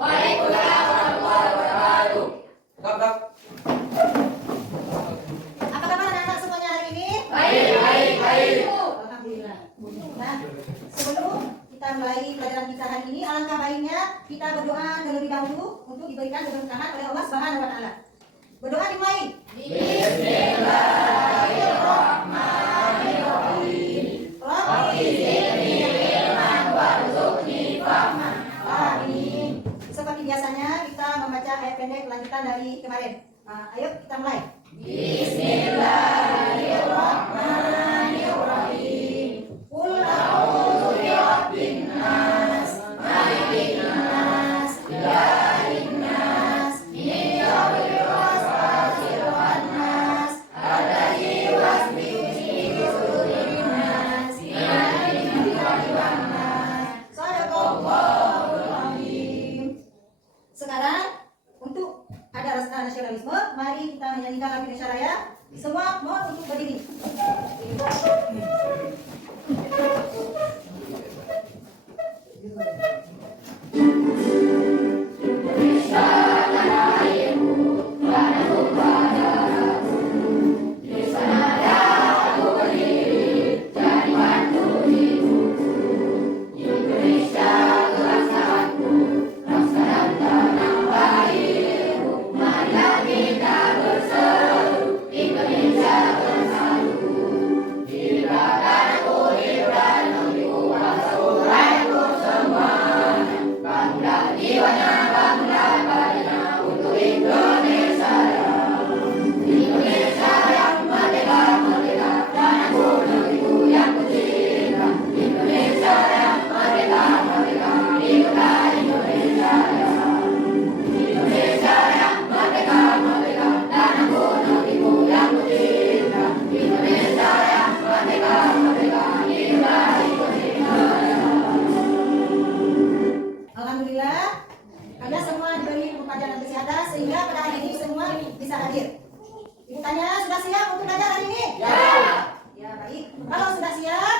Waalaikumsalam warahmatullahi wabarakatuh. Kak. Apa kabar anak-anak semuanya hari ini? Baik. Alhamdulillah. Nah, sebelum kita mulai pelajaran kita hari ini, alangkah baiknya kita berdoa terlebih dahulu untuk diberikan keberkahan oleh Allah Subhanahu wa taala. Berdoa dimulai. Bismillahirrahmanirrahim. Rabbi zidni ilman warzuqni fahman. Amin. Seperti biasanya kita membaca ayat pendek lanjutan dari kemarin. Ayo kita mulai. Bismillahirrahmanirrahim. Qul a'udzu birabbin nas, malikin nas, ilahin nas, min syarril waswasil khannas, alladzi yuwaswisu fi sudurin nas, minal jinnati wan nas. Shadaqallahul azim. Sekarang untuk ada rasa nasionalisme, mari kita menyanyikan lagu Indonesia Raya. Semua mohon untuk berdiri. Alhamdulillah, kalian semua diberi pelajaran kesehatan sehingga pada hari ini semua bisa hadir. Ibu tanya, sudah siap untuk belajar hari ini? Ya, baik. Kalau sudah siap,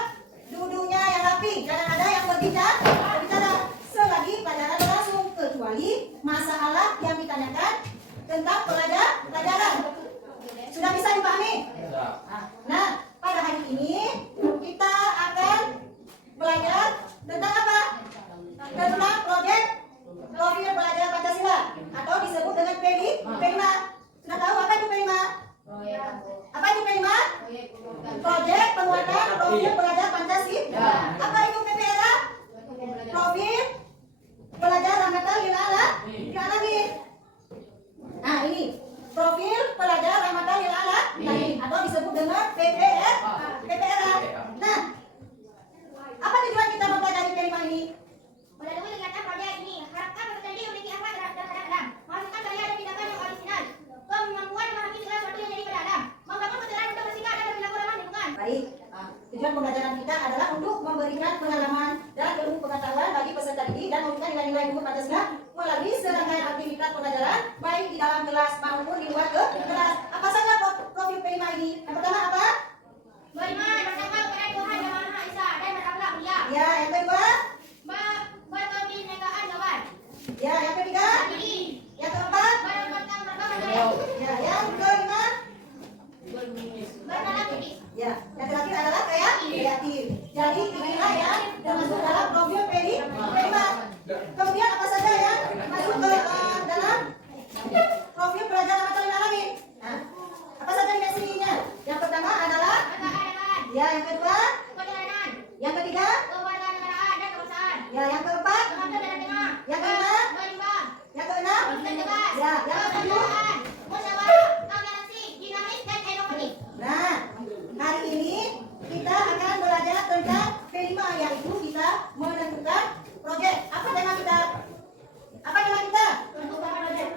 duduknya yang rapi, jangan ada yang berbicara selagi pelajaran berlangsung, kecuali masalah yang ditanyakan tentang pelajaran. Sudah bisa dipahami? Nah, pada hari ini kita akan belajar tentang apa? Tentang proyek profil pelajar Pancasila atau disebut dengan P5. Sudah tahu apa itu P5? Apa itu P5? Proyek penguatan profil pelajar Pancasila. Apa itu PPRA? Profil pelajar rahmatan lil alamin. Nah, ini profil pelajar rahmatan lil alamin atau disebut dengan PPRA. Nah, apa tujuan kita mempelajari P5 ini? Melalui kegiatan proyek ini, harapkan peserta didik memiliki apa terhadap menghasilkan karya dan tindakan yang orisinal, kemampuan memahami segala sesuatu yang jadi pada alam, membangun kesadaran untuk bersikap dan berlaku ramah lingkungan. Baik, tujuan pembelajaran kita adalah untuk memberikan pengalaman dan ilmu pengetahuan bagi peserta didik dan memberikan nilai-nilai luhur Pancasila melalui serangkaian aktivitas pembelajaran baik di dalam kelas maupun di luar kelas. Apa saja profil P5 ini? Yang pertama apa? Beriman, bertakwa kepada Tuhan Yang Maha Esa dan berakhlak mulia. Ya, yang kedua? Berkebinekaan kawan. Ya, yang ketiga? Mandiri. Yang keempat? Berpantang berkawan. Ya, yang kelima? Bernalar kritis. Ya, yang terakhir adalah kreatif. Jadi inilah yang termasuk dalam profil P5. Kemudian apa saja yang masuk ke dalam profil pelajar rahmatan lil alamin? Nah, apa saja dimensinya? Yang pertama adalah Keadaan. ya, yang kedua, Keteladanan. yang ketiga, Kewarganegaraan dan kebangsaan. ya, yang keempat, Kemampuan dalam tengah. yang kelima, Berimbang. yang keenam, Konsisten tegas. ya, yang ketujuh. Kebersamaan. Musyawarah. Toleransi. Dinamis dan inovatif. Nah, hari ini kita akan belajar tentang P5, yaitu kita menentukan proyek. Apa tema kita? Apa tema kita? Tentukan proyek.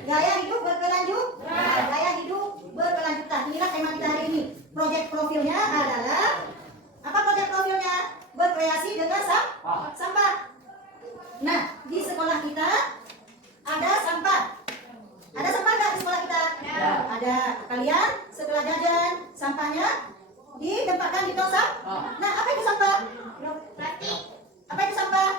Gaya hidup berkelanjutan. Gaya hidup berkelanjutan. Inilah tema kita hari ini. Proyek profilnya adalah apa? Proyek profilnya berkreasi dengan sampah. Nah, di sekolah kita ada sampah. Ada sampah nggak di sekolah kita? Ada. Kalian setelah jajan sampahnya ditempatkan di tong sampah. Nah, apa itu sampah? Plastik. Apa itu sampah?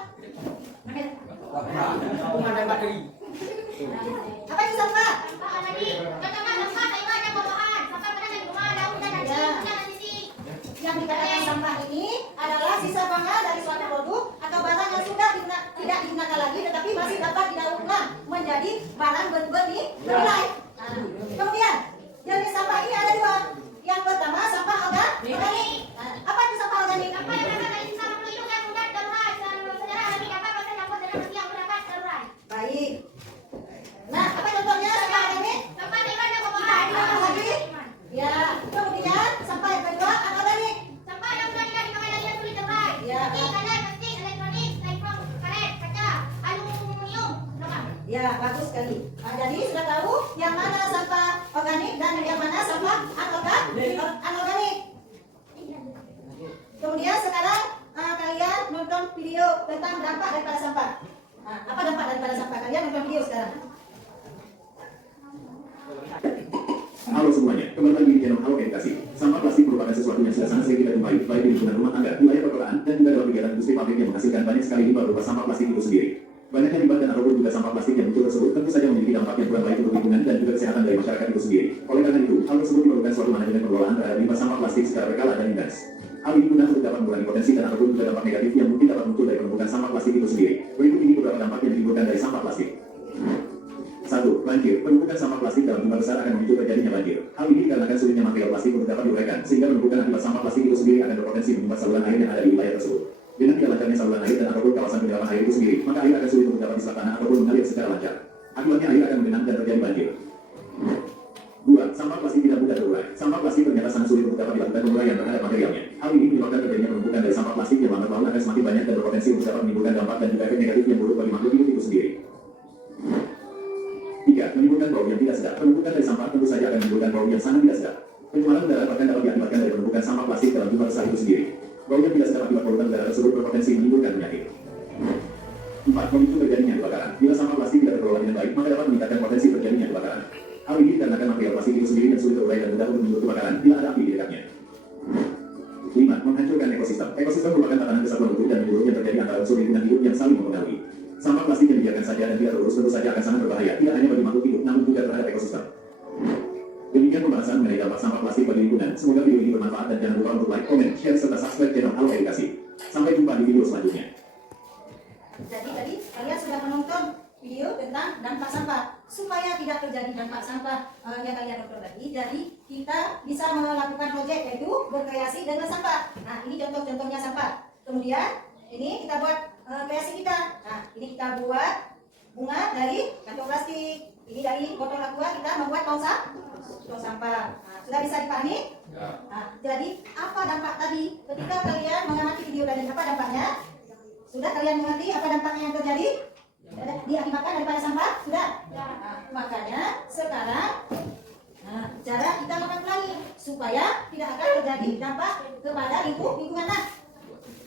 barang bernilai. Nah, kemudian jenis sampah ini ada dua. Yang pertama sampah organik. Nah, apa itu sampah organik? Sampah yang berasal dari sisa makhluk hidup yang mudah terurai secara alami dapat tercampur dengan besi yang mudah terurai. Baik. Nah, apa contohnya sampah organik? Sampah sayuran dan buah-buahan. Apa lagi? Ya, kemudian sampah yang kedua anorganik. Sampah yang sudah tidak dipakai lagi dan sulit terurai. Ya. Seperti karet, plastik, elektronik, styrofoam, karet, kaca, aluminium, logam. Ya, bagus sekali. Nah, jadi sudah tahu yang mana sampah organik dan yang mana sampah anorganik. Kemudian sekarang kalian nonton video tentang dampak daripada sampah. Nah, apa dampak daripada sampah? Kalian nonton video sekarang. Halo semuanya, kembali lagi di channel Halo Edukasi. Sampah plastik merupakan sesuatu yang sudah sangat sering kita jumpai, baik di lingkungan rumah tangga, wilayah perkotaan, dan juga dalam kegiatan industri pabrik yang menghasilkan banyak sekali limbah berupa sampah plastik itu sendiri. Banyaknya limbah dan ataupun juga sampah plastik yang muncul tersebut tentu saja memiliki dampak yang kurang baik untuk lingkungan dan juga kesehatan dari masyarakat itu sendiri. Oleh karena itu, hal tersebut diperlukan suatu manajemen pengelolaan terhadap limbah sampah plastik secara berkala dan intens. Hal ini guna untuk dapat mengurangi potensi dan ataupun juga dampak negatif yang mungkin dapat muncul dari penumpukan sampah plastik itu sendiri. Berikut ini beberapa dampak yang ditimbulkan dari sampah plastik. 1. Banjir. Penumpukan sampah plastik dalam jumlah besar akan memicu terjadinya banjir. Hal ini dikarenakan sulitnya material plastik untuk dapat diuraikan, sehingga penumpukan akibat sampah plastik itu sendiri akan berpotensi menyumbat saluran air yang ada di wilayah tersebut. Dengan tidak lancarnya saluran air dan ataupun kawasan pendalaman air itu sendiri, maka air akan sulit untuk dapat diserap tanah ataupun mengalir secara lancar. Akibatnya air akan menggenang dan terjadi banjir. 2. Sampah plastik tidak mudah terurai. Sampah plastik ternyata sangat sulit untuk dapat dilakukan penguraian terhadap materialnya. Hal ini menyebabkan terjadinya penumpukan dari sampah plastik yang lambat laun akan semakin banyak dan berpotensi untuk dapat menimbulkan dampak dan juga efek negatif yang buruk bagi makhluk hidup itu sendiri. 3. Menimbulkan bau yang tidak sedap. Penumpukan dari sampah tentu saja akan menimbulkan bau yang sangat tidak sedap. Pencemaran udara bahkan dapat diakibatkan dari penumpukan sampah plastik dalam jumlah besar itu sendiri. Bau yang tidak sedap akibat polutan udara tersebut berpotensi menimbulkan penyakit. 4. Memicu terjadinya kebakaran. Bila sampah plastik tidak terkelola dengan baik, maka dapat meningkatkan potensi terjadinya kebakaran. Hal ini dikarenakan material plastik itu sendiri yang sulit terurai dan mudah untuk menimbulkan kebakaran bila ada api di dekatnya. 5. Menghancurkan ekosistem. Ekosistem merupakan tatanan kesatuan hidup dan menyeluruh yang terjadi antara unsur lingkungan hidup yang saling mempengaruhi. Sampah plastik yang dibiarkan saja dan tidak terurus tentu saja akan sangat berbahaya, tidak hanya bagi makhluk hidup, namun juga terhadap ekosistem. Demikian pembahasan mengenai dampak sampah plastik bagi lingkungan. Semoga video ini bermanfaat dan jangan lupa untuk like, komen, share, serta subscribe channel Halo Edukasi. Sampai jumpa di video selanjutnya. Jadi tadi kalian sudah menonton video tentang dampak sampah. Supaya tidak terjadi dampak sampah yang kalian nonton tadi, jadi kita bisa melakukan proyek yaitu berkreasi dengan sampah. Nah, ini contoh-contohnya sampah. Kemudian ini kita buat kreasi kita. Nah, ini kita buat bunga dari kantong plastik. Ini dari botol aqua kita membuat tong sampah. Nah, sudah bisa dipahami? Nah, jadi apa dampak tadi? Ketika kalian mengamati video tadi, apa dampaknya? Sudah kalian mengerti apa dampaknya yang terjadi? Diakibatkan daripada sampah? Sudah? Nah, makanya sekarang cara kita menanggulangi supaya tidak akan terjadi dampak kepada lingkungan. Nah,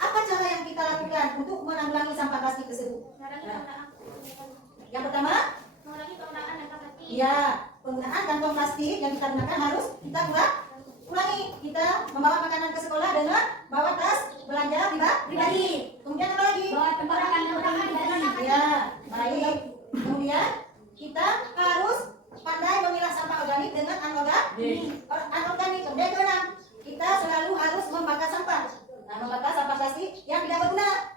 apa cara yang kita lakukan untuk menanggulangi sampah plastik tersebut? Yang pertama, Mengurangi penggunaan kantong plastik. ya, penggunaan kantong plastik yang kita gunakan harus kita kurangi. Kita membawa makanan ke sekolah dengan bawa tas belanja pribadi. Kemudian apa lagi? Bawa tembakan pribadi. Ya, baik. Kemudian kita harus pandai memilah sampah organik dengan anorganik. Kemudian keenam, kita selalu harus membakar sampah. Nah, membakar sampah plastik yang tidak berguna.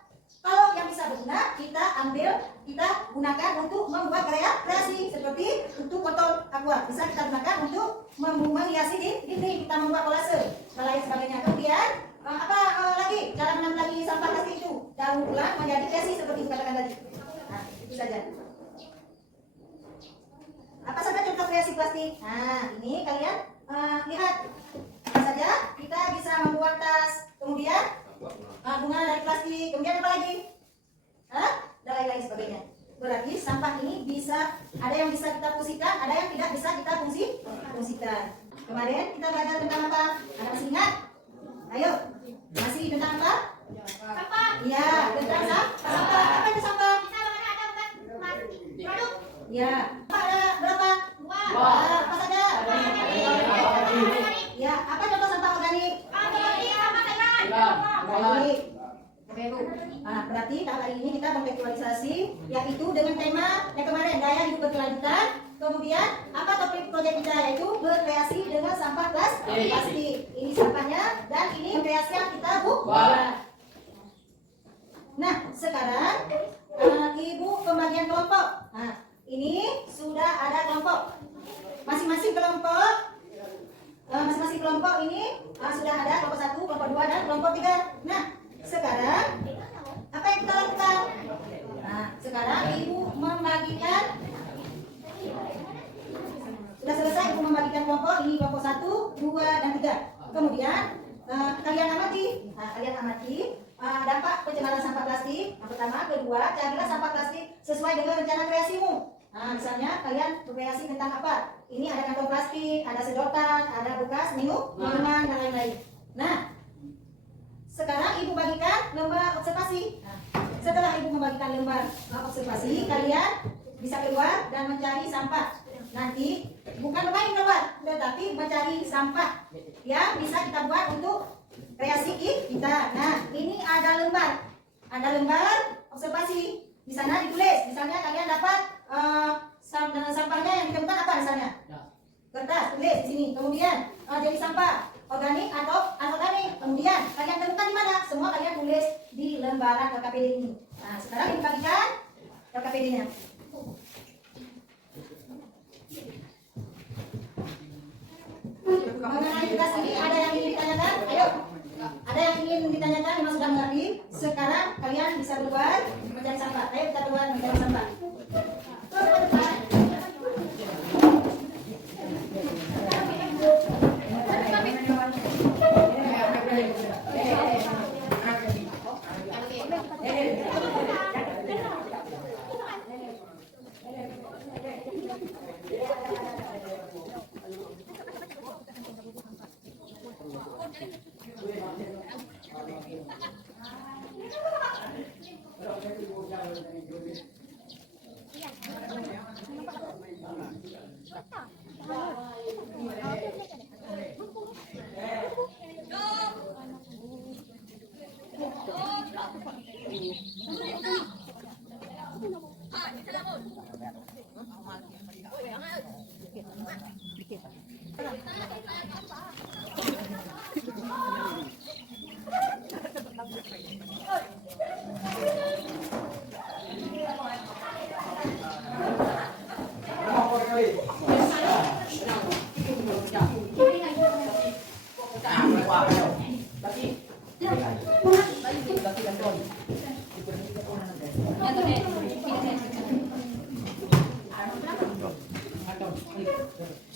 Kalau yang bisa berguna, kita ambil, kita gunakan untuk membuat kreasi seperti untuk botol aqua. Bisa kita gunakan untuk menghiasi dinding, kita membuat kolase dan lain sebagainya. Kemudian apa lagi cara menanggulangi sampah plastik itu? Daur ulang menjadi kreasi seperti dikatakan tadi. Nah, itu saja. Apa saja contoh kreasi plastik? Nah, ini kalian lihat. Apa saja kita bisa membuat tas, kemudian bunga dari plastik, kemudian apa lagi? Dan lain-lain sebagainya. Berarti sampah ini bisa, ada yang bisa kita fungsikan, ada yang tidak bisa kita fungsikan. Kemarin kita belajar tentang apa? Ada masih ingat? Ayo, masih tentang apa? Sampah. Iya, tentang sampah. Apa itu sampah? Kita bagaimana ada plastik produk. Ya, ada berapa? Dua. Apa saja? Ya, apa contoh sampah organik? Sampah sayuran. Baik. Nah, berarti hari ini kita mengaktualisasi yaitu dengan tema yang kemarin gaya hidup berkelanjutan. Kemudian apa topik proyek kita yaitu berkreasi dengan sampah plastik. Ini sampahnya dan ini kreasi yang kita buat. Nah, sekarang ibu pembagian kelompok. Nah, ini sudah kelompok ini sudah ada kelompok 1, kelompok 2, dan kelompok 3. Nah, sekarang apa yang kita lakukan? Nah, sekarang ibu membagikan. Sudah selesai ibu membagikan kelompok ini, kelompok 1, 2, dan 3. Kemudian kalian amati. Nah, kalian amati dampak pencegahan sampah plastik. Yang pertama, kedua, carilah sampah plastik sesuai dengan rencana kreasimu. Nah, misalnya kalian berkreasi tentang apa? Ini ada kantong plastik, ada sedotan, ada bekas minuman, dan lain-lain. Nah, sekarang ibu bagikan lembar observasi. Nah, setelah ibu membagikan lembar observasi, kalian bisa keluar dan mencari sampah. Nanti bukan bermain keluar, tetapi mencari sampah yang bisa kita buat untuk kreasi kita. Nah, ini ada lembar observasi. Di sana ditulis, misalnya kalian dapat sampahnya yang ditemukan apa misalnya? Kertas, tulis di sini. Kemudian jadi sampah organik atau anorganik. Kemudian kalian temukan di mana? Semua kalian tulis di lembaran LKPD ini. Nah, sekarang dibagikan LKPD-nya. Mengenai tugas ini ada yang ingin ditanyakan? Ayo. Ada yang ingin ditanyakan? Memang sudah mengerti. Sekarang kalian bisa keluar mencari sampah. Ayo kita keluar mencari sampah.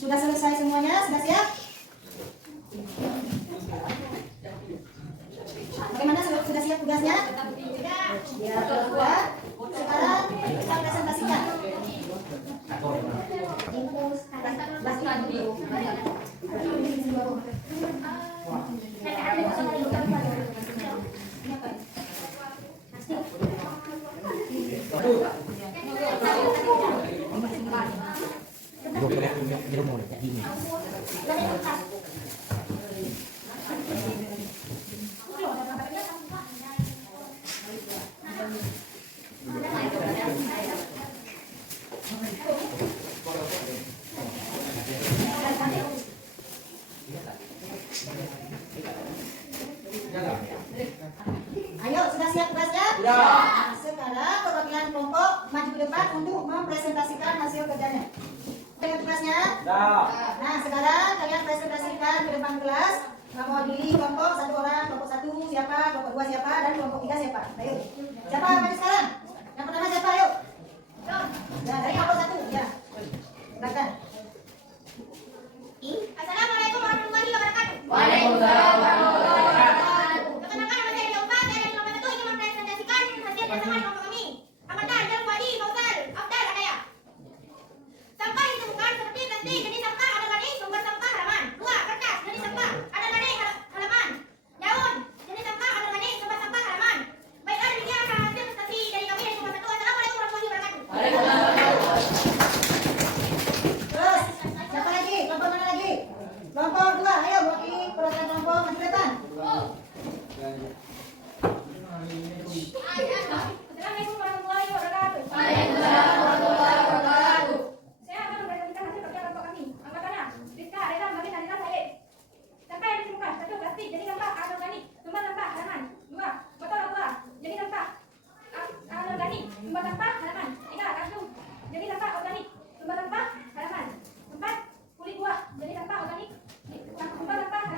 Sudah selesai semuanya? Sudah siap? Bagaimana, sudah siap tugasnya? Ya, sudah. Sekarang kita presentasikan. Ayo, sudah siap tugasnya? Ya. Nah, sekarang perwakilan kelompok maju ke depan untuk mempresentasikan hasil kerjanya. Dengan tugasnya? Ya. Nah, sekarang kalian presentasikan ke depan kelas. Mewakili kelompok 1 orang, kelompok 1 siapa, kelompok 2 siapa, dan kelompok 3 siapa. Ayo. Siapa maju sekarang? Yang pertama siapa? Ayo. Ya, dari kelompok 1. Ya. Silakan. Assalamualaikum warahmatullahi wabarakatuh. Waalaikumsalam warahmatullahi wabarakatuh. Perkenalkan, nama saya Dewa Umar. Saya dari kelompok 1 ingin mempresentasikan hasil kerjasama kelompok kami. Amatan, Jam Wadi, Fauzal, Abdal, Adaya. Sampah yang ditemukan seperti plastik, jenis sampah anorganik, sumber sampah halaman. 2. Kertas, jenis sampah anorganik halaman. Daun, jenis sampah anorganik, sumber sampah halaman. Baiklah, demikian hasil presentasi dari kami dari kelompok 1. Assalamualaikum warahmatullahi wabarakatuh. Terus, siapa lagi? Kelompok mana lagi? Kelompok 2. Ayo, wakili perwakilan kelompok maju ke depan. Assalamualaikum warahmatullahi wabarakatuh. Waalaikumsalam warahmatullahi wabarakatuh. Saya akan mempresentasikan hasil kerja kelompok kami. Angkatannya, Rizka, Reza, Makin, Nadira, Said. Sampah yang ditemukan, 1. Plastik, jenis sampah anorganik, sumber sampah halaman. 2. Botol aqua, jenis sampah anorganik, sumber sampah halaman. 3. Kardus, jenis sampah organik, sumber sampah halaman. 4. Kulit buah, jenis sampah organik, sumber sampah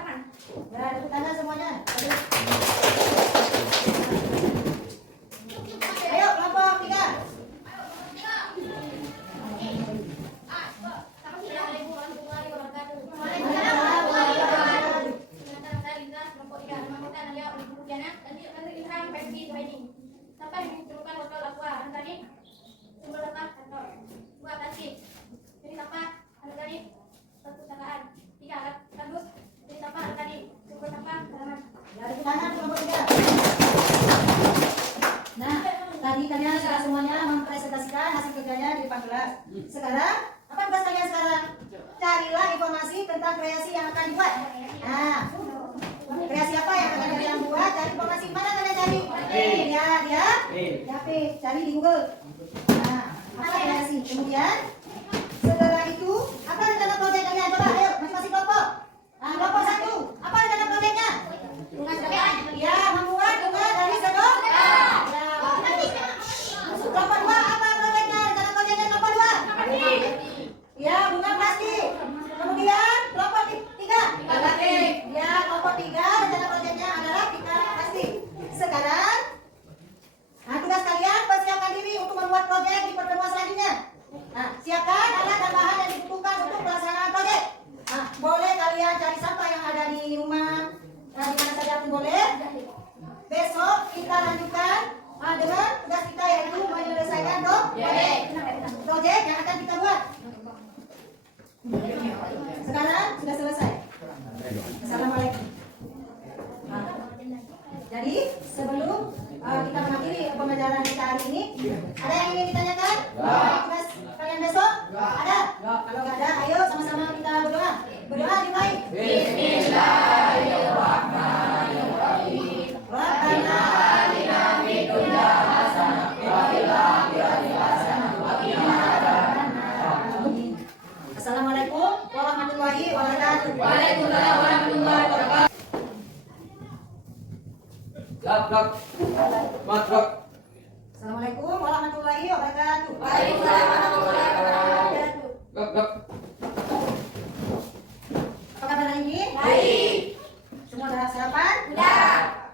semuanya mempresentasikan hasil kerjanya di depan kelas. Sekarang, apa tugas kalian sekarang? Carilah informasi tentang kreasi yang akan dibuat. Nah, kreasi apa yang akan kalian buat? Cari informasi mana kalian cari? P. Cari di Google. Nah, apa kreasi? Kemudian setelah itu, apa rencana proyek kalian? Coba, ayo, masing-masing kelompok. Nah, kelompok 1, apa rencana proyeknya? Ya, membuat bunga dari sebelum. Ya. Kelompok 2, apa proyeknya? Rencana proyeknya kelompok 2? Ya, bunga plastik. Kemudian kelompok 3. Ya, kelompok 3 rencana proyeknya adalah pita plastik. Sekarang, nah, tugas kalian persiapkan diri untuk membuat proyek di pertemuan selanjutnya. Nah, siapkan alat dan bahan yang dibutuhkan untuk pelaksanaan proyek. Nah, boleh kalian cari sampah yang ada di rumah, nah, di mana saja pun boleh. Besok kita lanjutkan dengan tugas kita yaitu menyelesaikan proyek yang akan kita buat. Sekarang sudah selesai. Assalamualaikum. Nah, jadi sebelum kita mengakhiri pembelajaran kita hari ini, ada yang ingin ditanyakan? Tugas kalian besok? Ada? Kalau nggak ada, ayo sama-sama kita berdoa. Berdoa dimulai. Bismillahirrahmanirrahim. Rabbana atina fid dunya hasanah wa fil akhirati hasanah wa qina adzabannar. Assalamualaikum warahmatullahi wabarakatuh. Waalaikumsalam warahmatullahi wabarakatuh. Assalamualaikum warahmatullahi wabarakatuh. Waalaikumsalam warahmatullahi wabarakatuh. Apa kabar hari ini? Baik. Semua sudah sarapan? Sudah.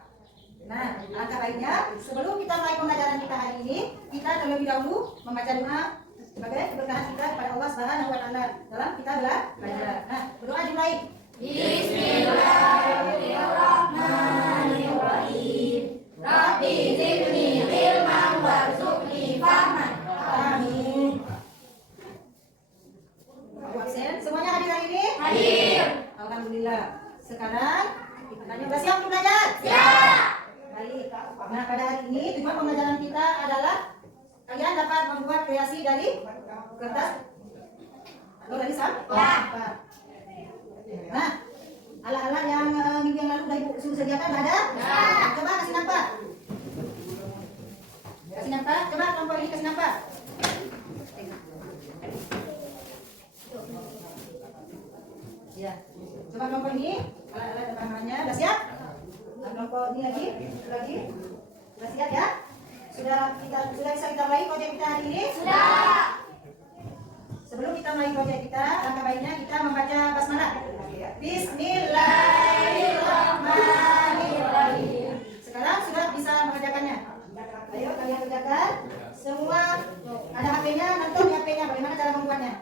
Nah, langkah baiknya sebelum kita mulai pembelajaran kita hari ini, kita terlebih dahulu membaca doa sebagai keberkahan kita kepada Allah Subhanahu wa taala dalam kita belajar. Nah, berdoa dimulai. Bismillahirrahmanirrahim. Rabbi zidni ilman warzuqni fahman. Amin. Abu absen, semuanya hadir hari ini? Hadir. Alhamdulillah. Sekarang kita tanya, sudah siap untuk belajar? Siap. Baik. Nah, pada hari ini tujuan pembelajaran kita adalah kalian dapat membuat kreasi dari kertas atau dari sampah. Nah, alat-alat yang minggu yang lalu sudah Ibu sediakan ada? Coba kasih nampak. Kasih nampak. Coba kelompok ini kasih nampak. Ya. Coba kelompok ini alat-alat dan bahannya sudah siap? Nah, kelompok ini lagi. Sudah siap ya? Sudah bisa kita mulai proyek kita hari ini? Sudah. Sebelum kita mulai proyek kita, langkah baiknya kita membaca basmalah. Bismillahirrahmanirrahim. Sekarang sudah bisa mengerjakannya. Ayo kalian kerjakan. Semua ada HP-nya, nonton di HP-nya. Bagaimana cara membuatnya?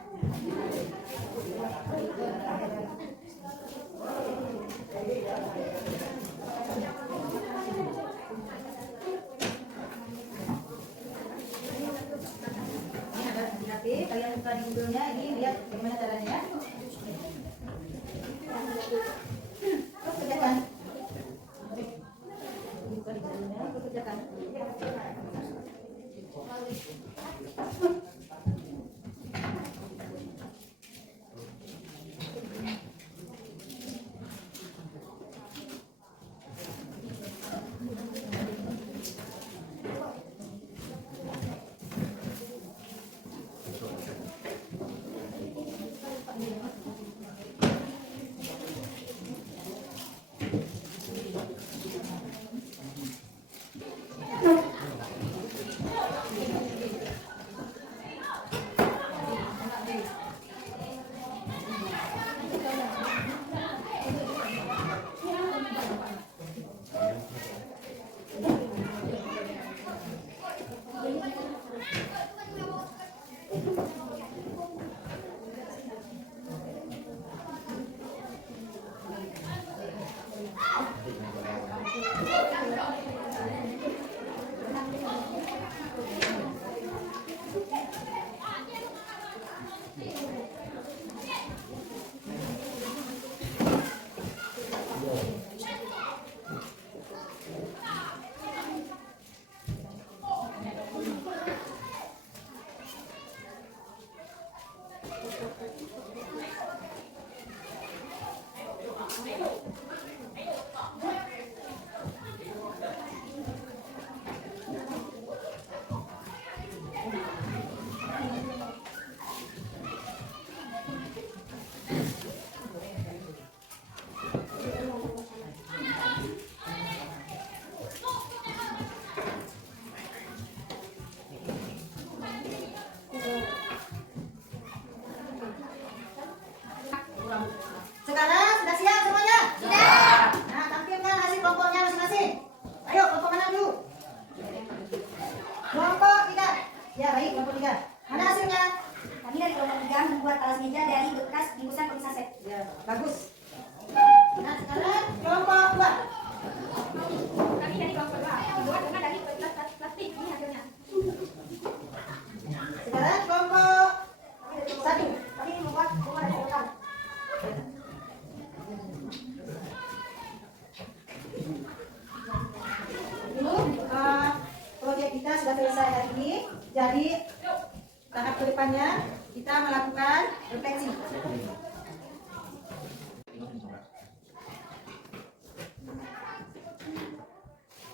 Ini ada di HP. Kalian buka di Google-nya. Ini lihat bagaimana caranya ya. Terus kerjakan. Buka di Google-nya, terus kerjakan. Ya, baik, kelompok 3. Mana hasilnya? Kami dari kelompok 3 membuat alas meja dari bekas bungkusan kopi saset. Ya, bagus. Nah, sekarang kelompok 2. Kami dari kelompok 2 membuat dengan dari plastik. Ini hasilnya. Sekarang kelompok 1. Kami membuat bunga dari sedotan. Dulu proyek kita sudah selesai hari ini. Jadi tahap kedepannya kita melakukan refleksi.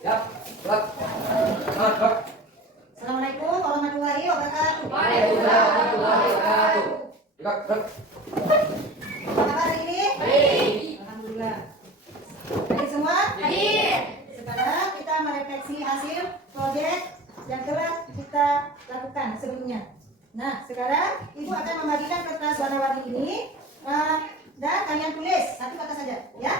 Ya, gerak. Semangat, gerak. Assalamualaikum warahmatullahi wabarakatuh. Waalaikumsalam warahmatullahi wabarakatuh. Gerak, gerak. Apa kabar hari ini? Baik. Alhamdulillah. Hadir semua? Hadir. Sekarang kita merefleksi hasil proyek yang telah kita lakukan sebelumnya. Nah, sekarang Ibu akan membagikan kertas warna-warni ini dan kalian tulis satu kata saja, ya.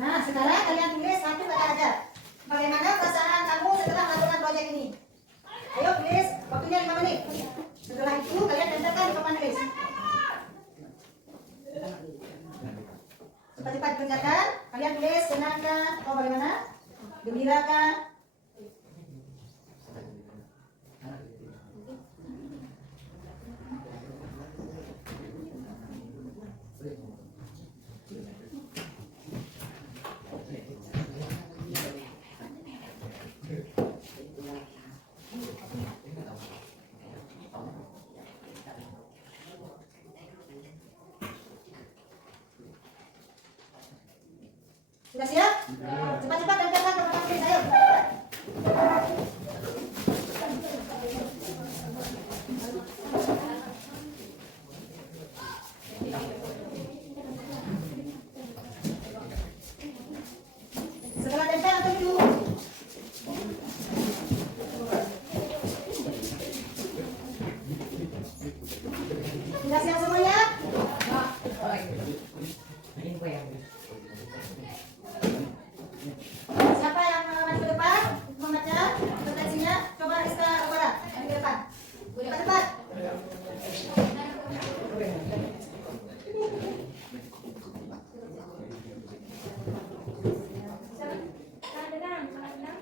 Nah, sekarang kalian tulis satu kata aja. Bagaimana perasaan kamu setelah melakukan proyek ini? Ayo tulis, waktunya 5 menit. Setelah itu kalian tempelkan di papan tulis. Cepat-cepat dikerjakan. Kalian tulis senang kah atau bagaimana? Gembira kah? Sudah siap? Cepat-cepat tempelkan ke papan tulis, ayo. Setelah tempel atau dulu? Sudah siap semuanya? Siapa yang maju ke depan membaca refleksinya? Coba Rizka Ubara yang di depan. Cepat-cepat. Sangat tenang, sangat tenang.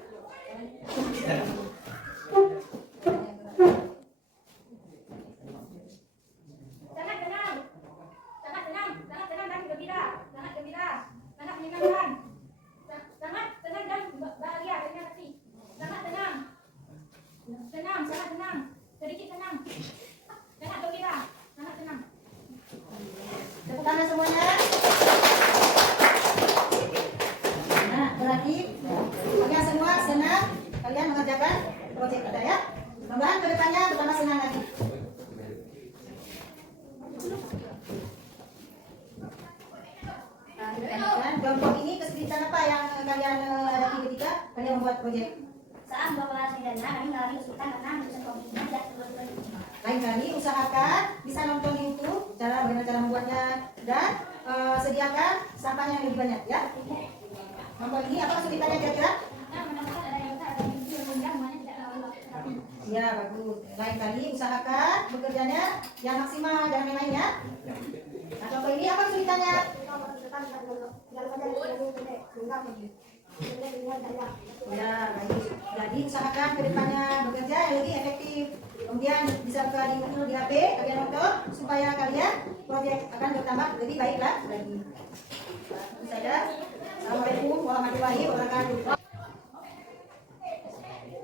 Sangat tenang. Sangat tenang, sangat tenang dan gembira. Sangat gembira, sangat menyenangkan. Sangat tenang dan bahagia, terima kasih. Sangat tenang. Tenang, sangat tenang. Sedikit tenang. Sangat gembira, sangat tenang. Tepuk tangan semuanya. Nah, berarti kalian semua senang kalian mengerjakan proyek kita, ya. Mudah-mudahan kedepannya bertambah senang lagi. Nah, kita lanjutkan. Kelompok ini kesulitan apa yang kalian hadapi ketika kalian membuat proyek? Saat membawa alas mejanya, kami mengalami kesulitan karena menyusun komposisinya tidak sesuai. Lain kali usahakan bisa nonton di YouTube cara bagaimana cara membuatnya dan sediakan sampahnya yang lebih banyak, ya. Kelompok ini apa kesulitannya kira-kira? Nah, menemukan ada yang besar, ada yang kecil, sehingga semuanya tidak terlalu rapi. Ya, bagus. Lain kali usahakan bekerjanya yang maksimal dan yang lainnya. Nah, contoh ini apa kesulitannya? Ya, baik. Jadi usahakan ke depannya bekerja yang lebih efektif. Kemudian bisa buka di YouTube, di HP, kalian nonton supaya kalian proyek akan bertambah lebih baik lagi. Itu saja. Assalamualaikum warahmatullahi wabarakatuh.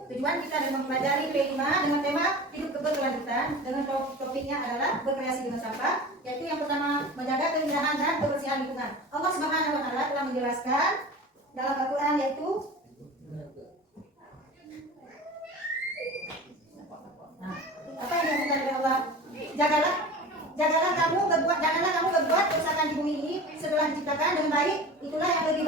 Tujuan kita adalah mempelajari P5 dengan tema hidup keberkelanjutan dengan topiknya adalah berkreasi dengan sampah, yaitu yang pertama menjaga keindahan dan kebersihan lingkungan. Allah Subhanahu wa taala telah menjelaskan dalam Al-Qur'an yaitu apa yang dilakukan oleh Allah? Janganlah kamu berbuat kerusakan di bumi ini setelah diciptakan dengan baik. Itulah yang lebih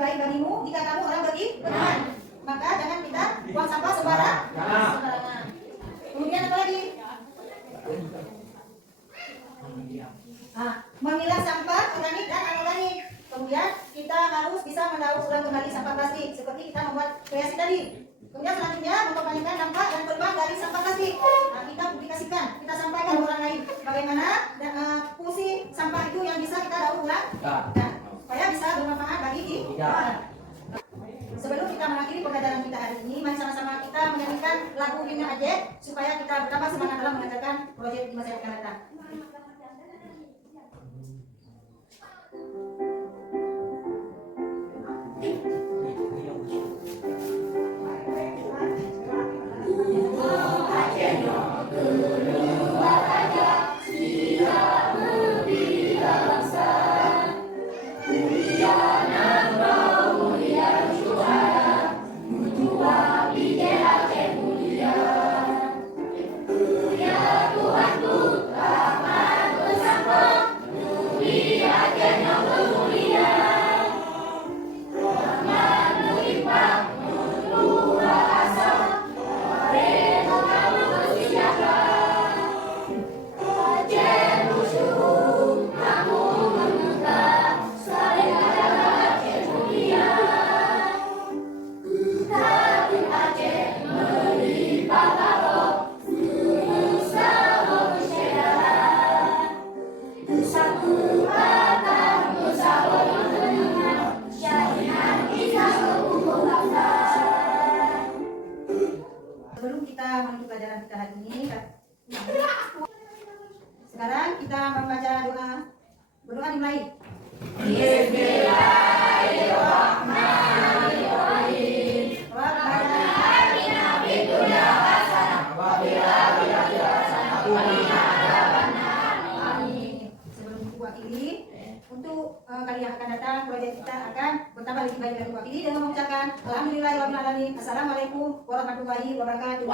baik bagimu jika kamu orang beriman. Maka jangan kita buang sampah sembarangan. Kemudian apa lagi? Memilah sampah organik dan anorganik. Kemudian kita harus bisa mendaur ulang kembali sampah plastik seperti kita membuat kreasi tadi. Kemudian selanjutnya mengkampanyekan dampak dan peluang dari sampah plastik. Kita publikasikan, kita sampaikan ke orang lain bagaimana fungsi sampah itu yang bisa kita daur ulang supaya bisa bermanfaat bagi kita. Sebelum kita mengakhiri pembelajaran kita hari ini, mari sama-sama kita menyanyikan lagu Himne Aceh supaya kita bertambah semangat dalam mengerjakan proyek di masa yang akan datang. Sebelum kita menutup pelajaran kita hari ini, sekarang kita membaca doa. Berdoa dimulai. Bismillahirrahmanirrahim. Rabbana atina fid dunya hasanah wa fil akhirati hasanah wa qina adzabannar. Amin. Sebelum diwakili untuk kali yang akan datang, proyek kita akan bertambah lebih baik dari wakili dengan mengucapkan alhamdulillahirabbil alamin. Assalamualaikum warahmatullahi wabarakatuh.